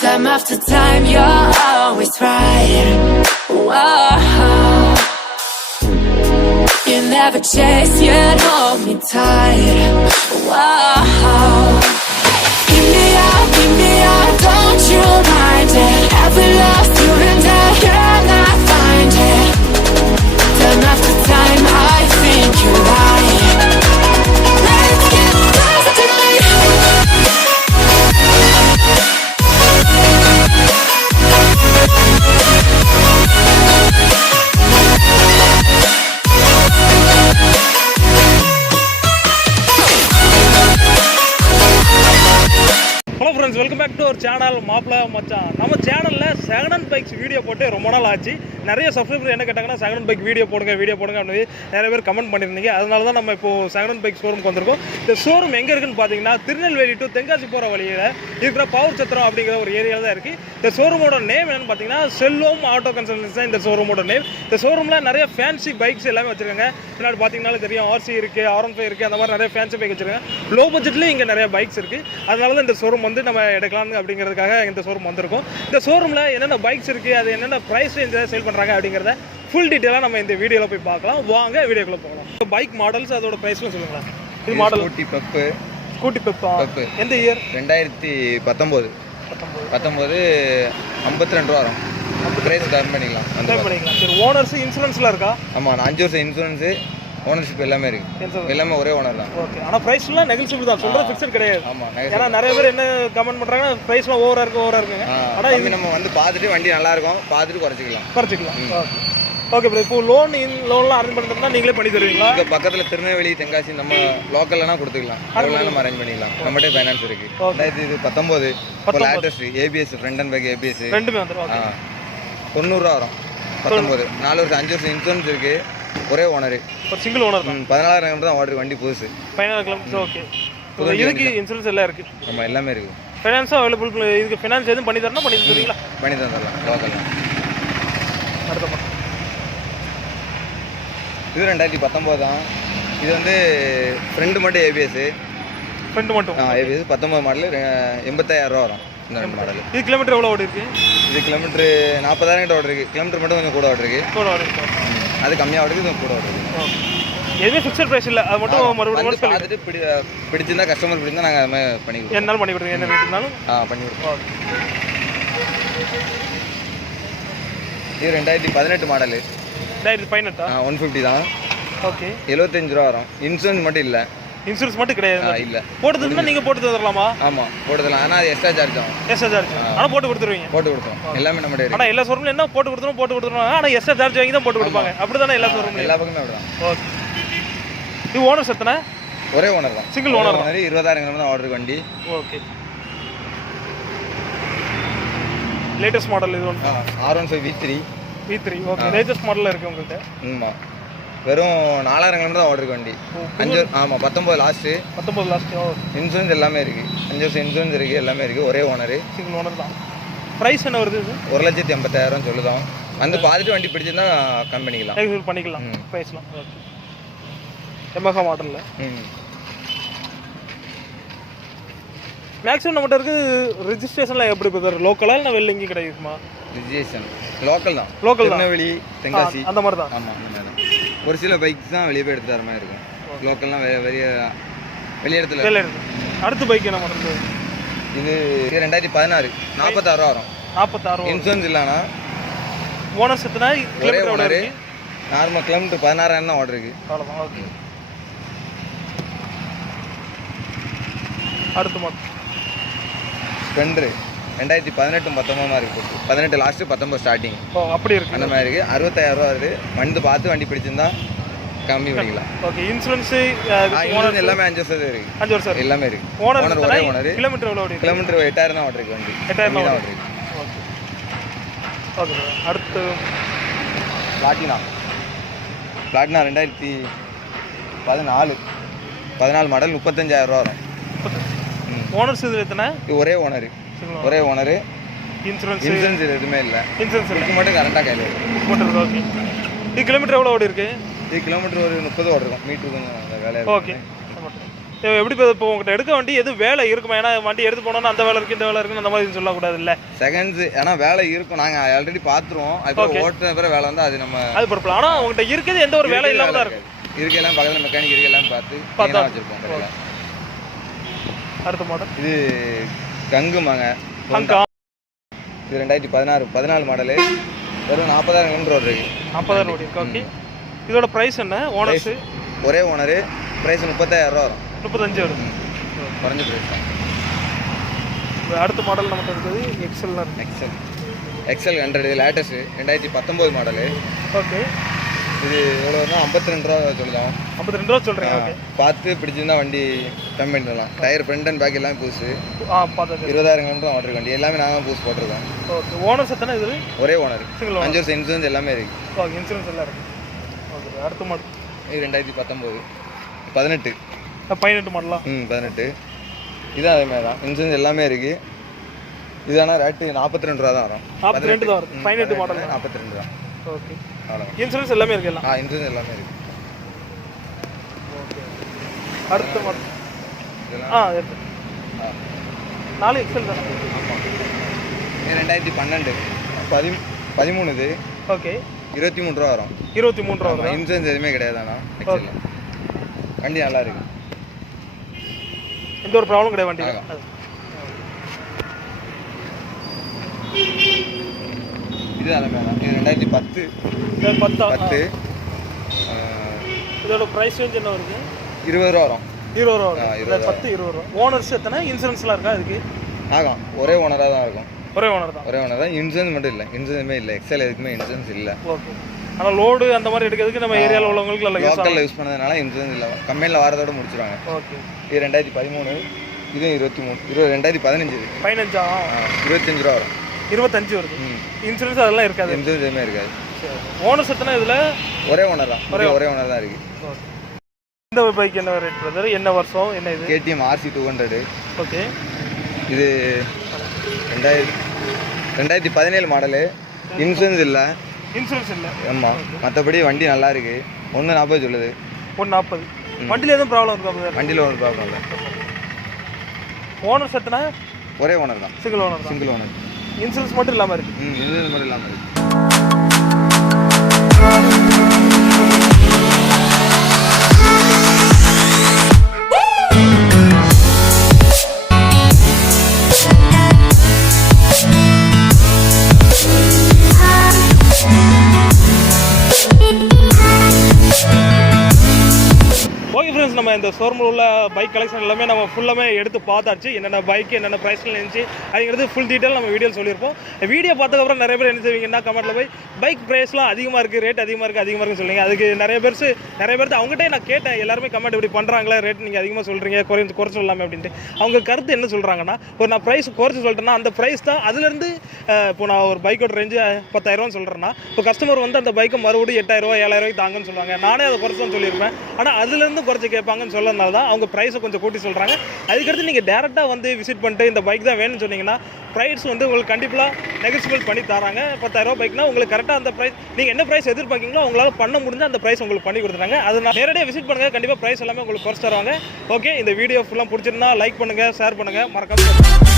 Time after time, you're always right. Whoa. You never chase, yet hold me tight. Whoa. Give me out, don't you mind it. Every lost you and I cannot find it. Time after time, I think you're right. Let's get closer tonight. Hello friends, welcome back to our channel MAPLAMACHAN. நம்ம சேனல்ல second hand bikes video போட்டு ரொம்ப நாள் ஆச்சு. நிறைய subscriber என்ன கேட்டாங்கன்னா second hand bike video போடுங்க அப்படின்னு நிறைய பேர் கமெண்ட் பண்ணியிருந்தீங்க. அதனால தான் நம்ம இப்போ செகண்ட் ஹேண்ட் பைக் ஷோரூமுக்கு வந்திருக்கோம். இந்த ஷோரூம் எங்கே இருக்குன்னு பார்த்தீங்கன்னா திருநெல்வேலி டு தென்காசி போகிற வழியில் இருக்கிற பவர் சத்திரம் அப்படிங்கிற ஒரு ஏரியாவில் தான் இருக்குது. இந்த ஷோரூமோட நேம் என்னன்னு பார்த்தீங்கன்னா ஷெல்லோம் ஆட்டோ கன்சல்டன்சி தான் இந்த ஷோரூமோட நேம். இந்த ஷோரூமில் நிறைய ஃபேன்சி பைக்ஸ் எல்லாமே வச்சுருக்காங்க. பின்னாடி பார்த்தீங்கன்னாலும் தெரியும், RC இருக்குது, R15 இருக்குது, அந்த மாதிரி நிறைய ஃபேன்சி பைக் வச்சுருக்காங்க. லோ பட்ஜெட்லேயும் இங்கே நிறைய பைக்ஸ் இருக்குது. அதனால தான் இந்த ஷோரூம் வந்து நம்ம எடுக்கலாம் அப்படிங்கிறதுக்காக இந்த ஷோரூம் வந்திருக்கும். இந்த ஷோரூமில் என்னென்ன பைக்ஸ் இருக்குது, அது என்னென்ன ப்ரைஸ் ரேஞ்சில் சேல் பண்ணுறாங்க அப்படிங்கிறத ஃபுல் டீட்டெயிலாக நம்ம இந்த வீடியோவில் போய் பார்க்கலாம். வாங்க வீடியோக்குள்ளே போகலாம். பைக் மாடல்ஸ் அதோட ப்ரைஸ்லாம் சொல்லுங்களேன். இது மாடல் ஸ்கூட்டி பெப்பா எந்த இயர்? 2019 52 ரூபா வரும். ப்ரைஸ் கம்மி பண்ணிக்கலாம். சரி, ஓனர்ஸ் இன்சூரன்ஸ்லாம் இருக்கா? ஆமாம், 5 வருஷம் இன்சூரன்ஸு, ஓனர்ஷிப் எல்லாமே இருக்கு. எல்லாமே ஒரே ஓனர் தான். ஓகே, ஆனால் ப்ரைஸ்லாம் நெகோஷியபிள் தான், சொல்கிறது ஃபிக்ஸட் கிடையாது. ஆமாம், ஏன்னா நிறைய பேர் என்ன கமெண்ட் பண்ணுறாங்கன்னா ப்ரைஸ்லாம் ஓவராக இருக்குங்க. ஆனால் இது நம்ம வந்து பார்த்துட்டு வண்டி நல்லா இருக்கும், பார்த்துட்டு குறைச்சிக்கலாம். ஓகே ப்ரோ, இப்போ லோன்லாம் அரேஞ்ச் பண்ணுறதுனா நீங்களே பண்ணி தருவீங்களா? இங்கே பக்கத்தில் திருநெல்வேலி தென்காசி நம்ம லோக்கல்னா கொடுத்துக்கலாம், அதனால நம்ம அரேஞ்ச் பண்ணிக்கலாம். நம்மகிட்ட ஃபைனான்ஸ் இருக்கு. இது 19 latest ABS front and back ABS ரெண்டுமே வந்துடும். 90 ரூபா வரும். 19 4 வருஷம் 5 வருஷம் இன்சூரன்ஸ் இருக்கு. ஒரே ஓனர், ஒரு சிங்கிள் ஓனர் தான். 14,000 கிலோமீட்டர் தான் ஓடுறது வண்டி, புதுசு 15 கிலோமீட்டர். ஓகே, இதுக்கு இன்சூரன்ஸ் எல்லாம் இருக்கு. ஆமாம், எல்லாமே இருக்கு. ஃபைனான்ஸும் அவைலபிள். இதுக்கு ஃபைனான்ஸ் எதுவும் பண்ணி தரணும், பண்ணி தருவீங்களா? பண்ணி தந்துடலாம், லோக்கல். அடுத்த மாதம் இது 2019 தான். இது வந்து ஃப்ரெண்டு மட்டும் ABS மட்டும் ABS 19 மாடல் 85,000 ரூபா வரும். இந்த மாடல். இது கிலோமீட்டர் எவ்வளோ ஓடி இருக்கு? இது கிலோமீட்டர் 40,000 கிட்ட ஓடி இருக்கு. கிலோமீட்டர் மட்டும் கொஞ்சம் கூட ஓடி இருக்கு. அது கம்மியாக ஓடுது, கொஞ்சம் கூட ஓடுது. எதுவுமே ஃபிக்ஸட் ப்ரைஸ் இல்லை, அது மட்டும் மறுபடியும் பார்த்துட்டு பிடிச்சிருந்தா கஸ்டமர் பிடிச்சிருந்தா நாங்கள் அது மாதிரி பண்ணி கொடுப்போம். என்னாலும் பண்ணி கொடுங்க, என்ன ரேட் இருந்தாலும் பண்ணி கொடுப்போம். இது 2018 மாடலு. 2018 150 தான். ஓகே, 75 ரூபா வரும். இன்சூரன்ஸ் மட்டும் இல்லை. இன்சூரன்ஸ் மட்டும் கிடையாது. இல்லை, போட்டுதுன்னா நீங்கள் போட்டு தரலாமா? ஆமாம், போட்டுதலாம். ஆனால் அது எக்ஸ்ட்ரா சார்ஜ் ஆகும். எக்ஸ்ட்ரா சார்ஜ் ஆனால் போட்டு கொடுத்துருவீங்க? போட்டு கொடுப்போம், எல்லாமே நம்ம. ஆனால் எல்லா ஷோரூம்ல என்ன போட்டு கொடுத்துருவோம், ஆனால் எக்ஸ்ட்ரா சார்ஜ் வாங்கி தான் போட்டு கொடுப்பாங்க. அப்படி தானே எல்லா ஷோரூம்ல? எல்லா பக்கமே அப்படி தான். ஓகே, இது ஓனர் எத்தனை? ஒரே ஓனர் தான், சிங்கிள் ஓனர். 20,000 கிலோமீட்டர் தான் ஆர்டர் வண்டி. ஓகே, லேட்டஸ்ட் மாடல் இது ஒன்று. R15 V3. ஓகே, லேட்டஸ்ட் மாடலில் இருக்குது உங்கள்கிட்ட. ஆமாம், வெறும் 4,000 கிலோமீட்டர் தான் ஆர்டர் வண்டி. 5 ஆமாம் 19 லாஸ்ட்டு. இன்சூரன்ஸ் எல்லாமே இருக்குது. 5 வருஷம் இன்சூரன்ஸ் இருக்குது, எல்லாமே இருக்குது. ஒரே ஓனர், சிங்கிள் ஓனர் தான். ப்ரைஸ் என்ன வருது? இது 1,80,000 சொல்லுதான். வந்து பார்த்துட்டு வண்டி பிடிச்சிருந்தா கம்மி பண்ணிக்கலாம் ப்ரைஸ்லாம். ஓகே, எமஹா மாடலில். மேக்ஸிமம் நம்மகிட்ட இருக்குது. ரிஜிஸ்ட்ரேஷன்லாம் எப்படி பிரதர்? லோக்கலாக இல்லை வெளில எங்கேயும் கிடைக்குமா? ரிஜிஸ்ட்ரேஷன் லோக்கல் தான். திருநெல்வேலி தென்காசி அந்த மாதிரி தான். ஆமாம், ஒரு சில பைக்ஸ் தான் வெளியே போய் எடுத்து தர மாதிரி இருக்கும். லோக்கல்லாம் வெளியே இடத்துல. அடுத்த பைக் என்ன பண்ணுறது? இது 2016 46 ரூபா வரும். 46 இன்சூரன்ஸ் இல்லைனா. ஓனர் எத்தனை? ஒரே ஓனர். நார்மல் கிலோமீட்டர் 16,000 தான் ஓடுறது இருக்கு. அவ்வளோதான். ஓகே, அடுத்த மாதம் ஸ்பெண்டர் 2018 19 மாதிரி இருக்கு. 18 லாஸ்ட்டு 19 ஸ்டார்டிங். அப்படி இருக்கு. அந்த மாதிரி இருக்குது. 65,000 ரூபா வருது. வந்து பார்த்து வண்டி பிடிச்சிருந்தா கம்மி பண்ணிக்கலாம். ஓகே, இன்சூரன்ஸ் எல்லாமே 5 வருஷம் இருக்கு. 5 வருஷம் எல்லாமே இருக்கு. ஓனர் ஒரே ஓனர். கிலோமீட்டர் எவ்வளோ ஓடி? கிலோமீட்டர் 8,000 தான் ஓடுறது வண்டி. 8,000 தான் ஓடுறது. Okay, okay. அடுத்து பிளாட்டினா 2014 மாடல் 35,000 ரூபா வரும். ஓனர்ஸ் இது எத்தனை? ஒரே ஓனர். இன்சூரன்ஸ் எதுவுமே இல்லை. இன்சூரன்ஸ் மட்டும் கரெக்டாக கையில் போட்டுருக்கு. ஓகே, இது கிலோமீட்டர் எவ்வளோ ஓடி இருக்கு? இது கிலோமீட்டர் ஒரு 30 ஓடிருக்கும். மீட்டர் கொஞ்சம் வேலையாக. ஓகே, எப்படி இப்போ உங்கள்கிட்ட எடுக்க வண்டி எதுவும் வேலை இருக்குமா? ஏன்னா வண்டி எடுத்து போனோம்னா அந்த வேலை இருக்குது இந்த வேலை இருக்குன்னு அந்த மாதிரி சொல்லக்கூடாது இல்லை. செகண்ட்ஸ் ஏன்னா வேலை இருக்கும், நாங்கள் ஆல்ரெடி பார்த்துருவோம். அதுக்கு ஓட்டுன பிறகு வேலை வந்து அது நம்ம அது பொறுப்பு. ஆனால் உங்கள்கிட்ட இருக்கிறது எந்த ஒரு வேலை இல்லாமல் தான் இருக்கும். இருக்கலாம் பக்கத்தில் மெக்கானிக் இருக்கலாம் பார்த்து வச்சுருப்போம். அடுத்த மாடல் இது கங்குமாங்க. இது 2014 மாடலு. வெறும் 40,000 கிலோமீட்டர் ரோடு இருக்குது. 40,000 ஓடி. ஓகே. இதோட ப்ரைஸ் என்ன? ஓனர்ஸ் ஒரே ஓனரு. ப்ரைஸ் 35,000 ரூபா வரும். 35 வருது. குறைஞ்ச ப்ரைஸ் தான். அடுத்த மாடல் நம்மகிட்ட இருக்குது எக்ஸல் 100 லேட்டஸ்ட்டு 2019 மாடலு. ஓகே. இது எவ்வளோ வரும்னா 52 ரூபா சொல்லலாம். 52 ரூபா சொல்கிறேன். ஓகே. பார்த்து பிடிச்சிருந்தா வண்டி கம்மி பண்ணிடலாம். டயர் ஃப்ரண்ட் அண்ட் பேக் எல்லாம் புதுசு. பார்த்து 20,000 கிலோமீட்டர் ஓட்டிருக்க வண்டி எல்லாமே நாங்கள் புதுசு போட்டிருக்கோம். ஓகே. ஓனர்ஸ் எத்தனை இது? ஒரே ஓனர். 5 வருஷம் இன்சூரன்ஸ் எல்லாமே இருக்குது. ஓகே. இன்சூரன்ஸ் எல்லாம் இருக்குது. ஓகே. அடுத்த மாடல் இது 2019 18 மாடலா? 18. இதுதான் அதே மாதிரி தான். இன்சூரன்ஸ் எல்லாமே இருக்குது. இதானா ரேட்டு 42 ரூபா தான் வரும். 42 தான் வரும். 18 மாடல் 42 தான். ஓகே. இன்சூரன்ஸ் எல்லாமே இருக்கு எல்லாம்? இன்சூரன்ஸ் எல்லாமே இருக்கு. ஓகே. அடுத்த மாடல் இருக்கு. 4 எக்ஸல் தானே? ஆமாம். இது 2012 13 இது. ஓகே. 23 ரூபா வரும். 23 ரூபா வரும். இன்சூரன்ஸ் எதுவுமே கிடையாது. ஆனால் எக்ஸல் வண்டி நல்லா இருக்கு. எந்த ஒரு ப்ராப்ளம் கிடையாது வண்டி. இது அதே மாதிரி தான். இது 2010. இதோட ப்ரைஸ் ரேஞ்ச் என்ன வருது? 20 ரூபா வரும். 20 ரூபா வரும். 10 20 ரூபா. ஓனர்ஸ் எத்தனை? இன்சூரன்ஸ்லாம் இருக்கா இதுக்கு? ஆகும். ஒரே ஓனராக தான் இருக்கும். ஒரே ஓனர் தான். இன்சூரன்ஸ் மட்டும் இல்லை. இன்சூரன்ஸுமே இல்லை. எக்ஸல் எதுக்குமே இன்சூரன்ஸ் இல்லை. ஓகே. ஆனால் லோடு அந்த மாதிரி எடுக்கிறதுக்கு நம்ம ஏரியாவில் உள்ளவங்களுக்கு நல்லா லோக்கலில் யூஸ் பண்ணதுனால இன்சூரன்ஸ் இல்லை. கம்பெனியில் வாரத்தோடு முடிச்சிருவாங்க. ஓகே. இது 2013. இதுவும் 2015. 15 25 ரூபா வரும். 25 வருது. இன்சூரன்ஸ் அதெல்லாம் இருக்காது. இன்சூரன்ஸ் எதுவுமே இருக்காது. ஓனர்ஸ் எத்தனை இதில்? ஒரே ஓனர் தான். ஒரே ஓனர் தான் இருக்குது. இந்த பைக் என்ன ரேட் பிரதர்? என்ன வருஷம்? என்ன இது? KTM RC 200. ஓகே. இது 2017 மாடலு. இன்சூரன்ஸ் இல்லை. இன்சூரன்ஸ் இல்லை. ஆமாம். மற்றபடி வண்டி நல்லா இருக்கு. 140 சொல்லுது. 140. வண்டியில் எதுவும் ப்ராப்ளம் இருக்கா? வண்டியில் ஒரு ப்ராப்ளம் இல்லை. ஓனர்ஸ் எத்தனை? ஒரே ஓனர் தான். Single owner. இன்சூரன்ஸ் மட்டும் இல்லாமல் இருக்கு. இன்சூரன்ஸ் மட்டும் இல்லாமல் இருக்கு. ஓகே ஃப்ரெண்ட்ஸ், நம்ம இந்த ஷோரூமில் உள்ள பைக் கலெக்ஷன் எல்லாமே நம்ம ஃபுல்லாமே எடுத்து பார்த்தாச்சு. என்னென்ன பைக் என்னென்ன ப்ரைஸில் இருந்துச்சு அப்படிங்கிறது ஃபுல் டீட்டெயில் நம்ம வீடியோ சொல்லியிருப்போம். வீடியோ பார்த்ததுக்கப்புறம் நிறைய பேர் என்ன செய்வீங்கன்னா கமெண்ட்டில் போய் பைக் ப்ரைஸ்லாம் அதிகமாக இருக்குது, ரேட் அதிகமாக இருக்குன்னு சொல்லுங்க. அதுக்கு நிறைய பேர் அவங்ககிட்ட நான் கேட்டேன். எல்லாருமே கமெண்ட் இப்படி பண்ணுறாங்களே, ரேட் நீங்கள் அதிகமாக சொல்கிறீங்க, குறைச்சி சொல்லலாமே அப்படின்ட்டு. அவங்க கருத்து என்ன சொல்கிறாங்கன்னா, நான் ப்ரைஸ் குறைச்சி சொல்லிட்டேன்னா அந்த ப்ரைஸ் தான் அதுலேருந்து இப்போ நான் ஒரு பைக்கோட ரேஞ்சு 10,000 சொல்கிறேன்னா இப்போ கஸ்டமர் வந்து அந்த பைக்கை மறுபடியும் 8,000 7,000 தாங்கன்னு சொல்லுவாங்க. நானே அதை குறைச்சி தான் சொல்லியிருப்பேன். ஆனால் அதுலேருந்து குறைச்சி கேட்பாங்கன்னு சொல்லனால தான் அவங்க ப்ரைஸை கொஞ்சம் கூட்டி சொல்கிறாங்க. அதுக்கடுத்து நீங்கள் டேரெக்டாக வந்து விசிட் பண்ணிட்டு இந்த பைக் தான் வேணும்னு சொன்னீங்கன்னா ப்ரைஸ் வந்து உங்களுக்கு கண்டிப்பாக நெகோசியபிள் பண்ணி தராங்க. 10,000 பைக்னா உங்களுக்கு கரெக்டாக அந்த ப்ரைஸ் நீங்கள் என்ன ப்ரைஸ் எதிர்பார்க்கீங்களோ அவங்களால பண்ண முடிஞ்சு அந்த ப்ரைஸ் உங்களுக்கு பண்ணி கொடுத்துறாங்க. அது நான் நேரடியாக விசிட் பண்ணுங்கள். கண்டிப்பாக ப்ரைஸ் எல்லாமே உங்களுக்கு குறைச்சி தருவாங்க. ஓகே, இந்த வீடியோ ஃபுல்லாக பிடிச்சிருந்தா லைக் பண்ணுங்கள், ஷேர் பண்ணுங்கள், மறக்காம